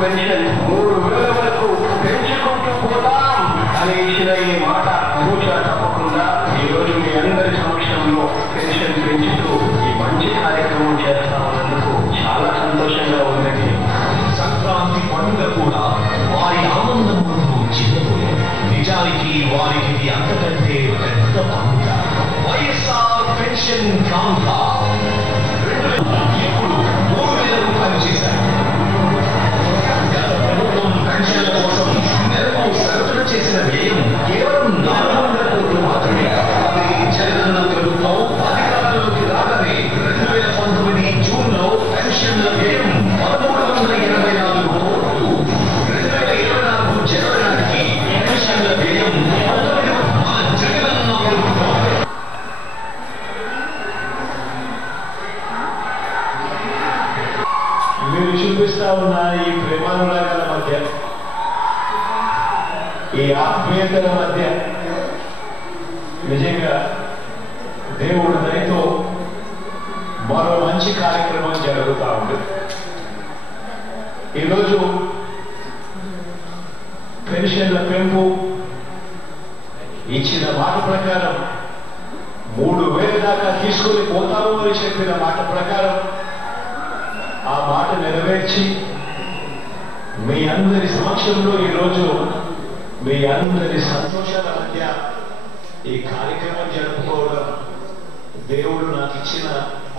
Pension 3,000 వరకు పెంచుకుంటూ పోతాం అని ఇచ్చిన ఈ మాట పూజ తప్పకుండా ఈ రోజు మీ అందరి సమక్షంలో పెన్షన్ పెంచుతూ ఈ మంచి కార్యక్రమం చేస్తామన్నందుకు చాలా సంతోషంగా ఉందండి. సంక్రాంతి పండుగ కూడా వారి ఆనందం చిన్నపోయి నిజానికి వారికి అంతకంటే పెద్ద పండుగ వైఎస్ఆర్ పెన్షన్ కానుక ఇప్పుడు 3,000 రూపాయలు చేశారు. గత ప్రభుత్వం పెన్షన్ల కోసం నెలకు సరఫరా చేసిన వ్యయం కేవలం 400 కోట్లు మాత్రమే. జగనన్న ప్రభుత్వం అధికారంలోకి రాగానే 2019 జూన్లో పెన్షన్ల వ్యయం 1,324 కోట్లు. 2024 జనవరి నాటికి పెన్షన్ల వ్యయం మన జగనన్న ప్రభుత్వం. మీరు చూపిస్తా ఉన్న ఈ ప్రేమానురాగాల మధ్య, ఈ ఆత్మీయతల మధ్య నిజంగా దేవుడు దయతో మరో మంచి కార్యక్రమం జరుగుతూ ఉంది. ఈరోజు పెన్షన్ల పెంపు ఇచ్చిన మాట ప్రకారం 3,000 దాకా తీసుకొని పోతాము అని చెప్పిన మాట ప్రకారం ఆ మాట నెరవేర్చి మీ అందరి సమక్షంలో ఈరోజు మీ అందరి సంతోషాల మధ్య ఈ కార్యక్రమం జరుపుకోవడం దేవుడు నాకు ఇచ్చిన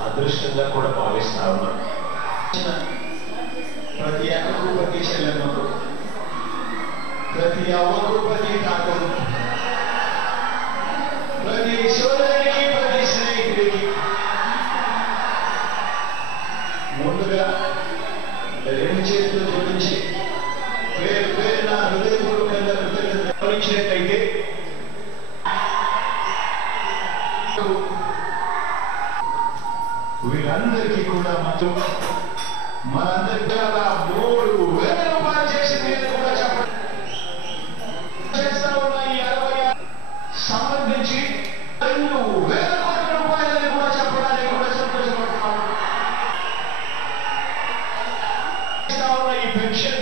అదృష్టంగా కూడా భావిస్తా ఉన్నాను. ప్రతి అక్కకు, ప్రతి చెల్లెమ్మకు, ప్రతి అవ్వకు, ప్రతి తాతకు, ప్రతి సోదరుడికి, ప్రతి స్నేహితుడికి ముందుగా 2 చేతులు జోడించి పేరు పేరు నా హృదయపూర్వకంగా కృతజ్ఞతలు గమనించినట్టయితే వీళ్ళందరికీ కూడా మనందరికీ 3,000 రూపాయలు చేసింది అని కూడా చెప్పండి. చేస్తా ఉన్న ఈ 60 సంబంధించి 2,000 కోట్ల రూపాయలని కూడా చెప్పడానికి కూడా సంతోషపడుతున్నాం. ఈ పెన్షన్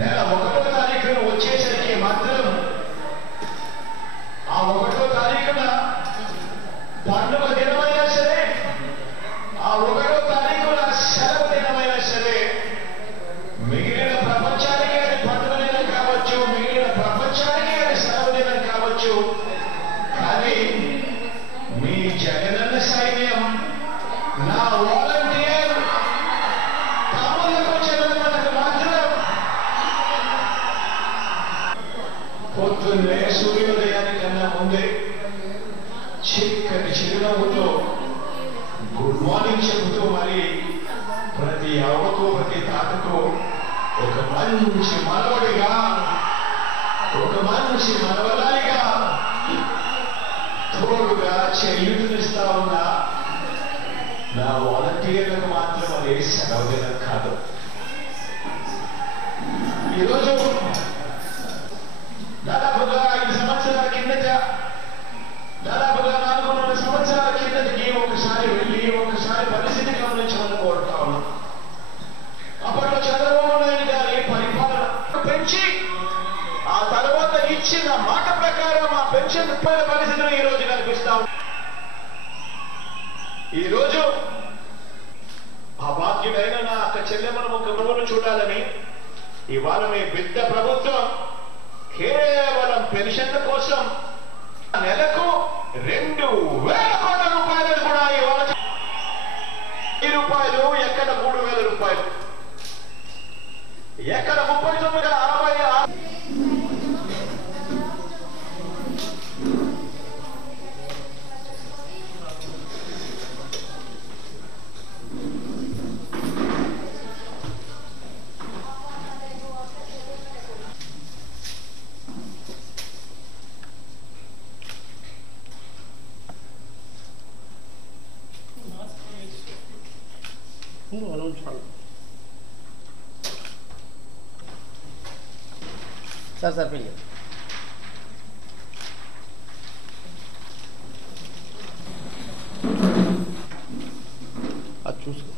నెల 1వ తారీఖున వచ్చేసరికి మాత్రం ఆ 1వ తారీఖున పండుగ దినమైనా సరే, ఆ 1వ తారీఖున సెలవు దినమైనా సరే, మిగిలిన ప్రపంచానికి అది పండుగ దినం కావచ్చు, మిగిలిన ప్రపంచానికి అది సెలవు దినం కావచ్చు. కానీ మీ జగనన్న సైన్యం, నా వాలంటీర్ పొద్దున్నే సూర్యోదయానికన్నా ముందే చిక్కటి చిరునవ్వుతో గుడ్ మార్నింగ్ చెబుతూ మరి ప్రతి అవ్వకు, ప్రతి తాతకు ఒక మంచి మనవడిగా, ఒక మంచి మనవరాలిగా తోడుగా చేయునిస్తా ఉన్నా నా వాలంటీర్లకు మాత్రం అది సెలవు దినం కాదు. ఈరోజు దాదాపుగా 5 సంవత్సరాల కిందట, దాదాపుగా 4 సంవత్సరాల కిందటికి ఒకసారి వెళ్ళి ఒకసారి పరిస్థితి గమనించమని కోరుతా ఉన్నాం. అప్పట్లో చంద్రబాబు నాయుడు గారి పరిపాలన పెంచి ఆ తర్వాత ఇచ్చిన మాట ప్రకారం ఆ పెన్షన్ 30 పరిస్థితులు ఈ రోజు కనిపిస్తా ఉంది. ఈరోజు ఆ బాధ్యుడైన నా అక్క చెల్లెమ్మను ఒక ప్రభువును చూడాలని ఇవాళ మీ బిడ్డ ప్రభుత్వం కేవలం పెన్షన్ల కోసం నెలకు 2,000 కోట్ల రూపాయలు కూడా ఇవాళ రూపాయలు, ఎక్కడ 3,000 రూపాయలు, ఎక్కడ 39,66 సార్ పెళ్ళి అది చూసుకో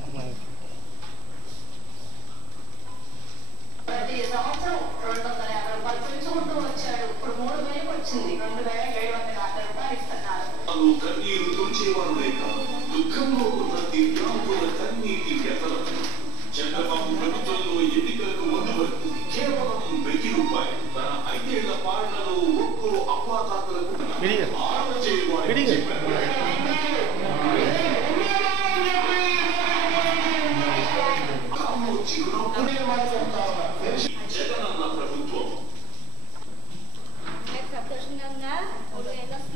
Jak zapraszam na, może jedna z